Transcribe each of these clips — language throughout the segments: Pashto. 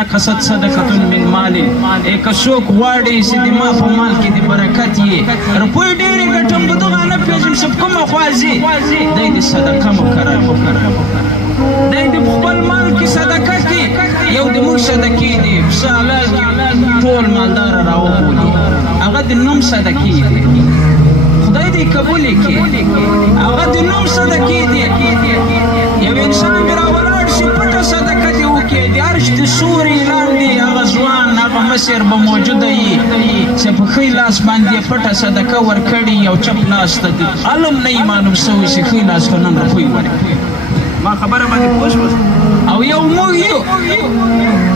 نقصت صدقة من مال که څوک غواړي چې د ما په مال کې د برکت یې روپۍ ډېرې ګټم په دغه نه پېژنم چې په کومه خوا ځي دی د صدقه مقرر دی د خپل مال کې صدقه کې یو د موږ صدقې دی پسه حلال کې ټول مالداره راوبولي هغه د نوم صدقې دی خدای دې قبول کړي هغه د نوم صدقې دی یو انسان بیا راولاړ شي پټه صدقه دې وکړي د عرش د سوري لاندې هغه ځوان هغه مشر به موجوده وي چې په ښي لاس باندې پټه صدقه ورکړي یو چپ لاس ته دي علم نه یې معلوم شوی چې ښي لاس ته نن روپۍ ورکړي ما خبره باندې پوه شوه او یو موږ یو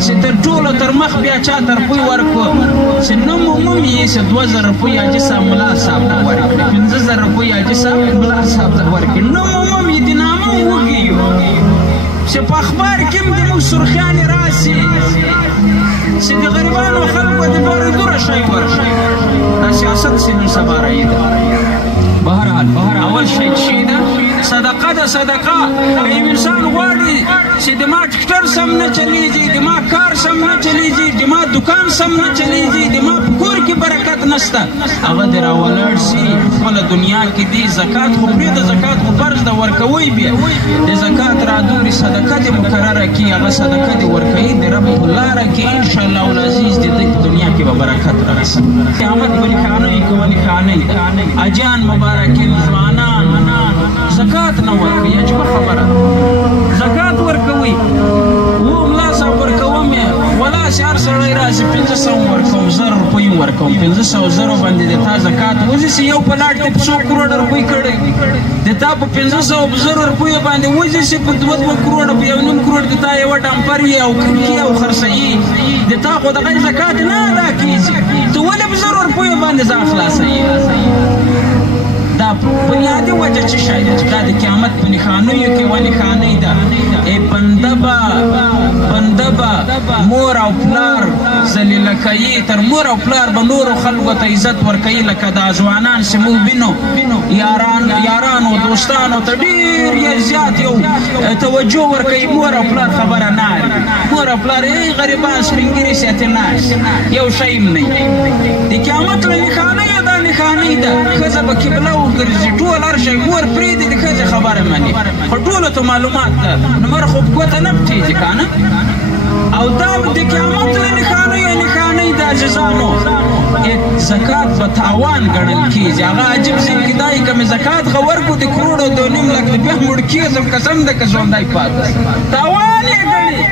چې تر ټولو تر مخ بیا چا ته روپۍ ورکړو چې نه مو یې چې 2000 روپۍ حاجي صاحب ملا صاحب ته ورکړي 15000 روپۍ حاجي صاحب ملا صاحب ته ورکړي نه مو یې د نامه وږي یو چې په اخبار کې هم د موږ سرخیانې راسي چې د غریبانو خلکو د بارېدو شی ورشي دا سیاست چې نن سبا رایي ده بهرحال اول شی چې ده صدقه ده صدقه یو انسان غواړي چې د ما ټکټر سم نه چلیږي د ما کار سم نه چلیږي د ما دکان سم نه چلیږي د ما په کور کې برکت نشته هغه دې راولاړ شي خپله دنیا کې دی زکات خو پرېږده زکات خو فرض ده ورکوئ بیا د زکات رادوري صدقه دې مقرره کړي هغه صدقه دې ورکوي د رب په لاره کې انشاءالله العزیز د دې دنیا کې به برکت راسي قیامت به نښانۍ کوه نښانۍ اجان مبارکین ځوانان زکات نه ورکوي عجیبه خبره زکات ورکوي ملا صاحب ورکوم ولا چې هر سړی راشي 500 ورکوم 1000 روپۍ ورکوم 500 زرو باندې د تا زکات وځي چې یو پلاټ ته 100 کروڑه روپۍ کړی د تا په 500 زرو روپیو باندې وځي چې په 2 کروڑه په 1.5 کروڑ د تا یوه ډمپر یې او کړکۍ او خرڅوي د تا خو دغه زکات نه ادا کېږي ته ولې په 1000 روپیو باندې ځان خلاصوي دا بنیادی وجه چې شاید دا د قیامت په نښانیو کې و نښانۍ ده بنده به مور او پلار ذلیله کوي تر مور او پلار به نورو خلکو ته عزت ورکوي لکه دا ځوانان چې موږ وینو یارانو دوستانو ته ډېر زیات یو توجه ورکوي مور او پلار خبره نه مور او پلار غریبان سپین ږیري سیاتې نه یو شی هم نه د قیامت له نښانیو دا نښانۍ ده ښځه به قبله وګرځي ټول هر شی مور پرېږدي د ښځې خبره مني خو ټولو ته معلومات ده نو مر خو په ګوته نه پټېږي که نه او دا د قیامت له نښانۍ د عاجزانو زکات به تاوان ګڼل کېږي هغه عجیب ځین کې دا یې که مې زکات خو ورکړو د کروړ او 2.5 لک د بیا مړ کېږم قسم ده که ژوندی پاتې تاوان یې ګڼي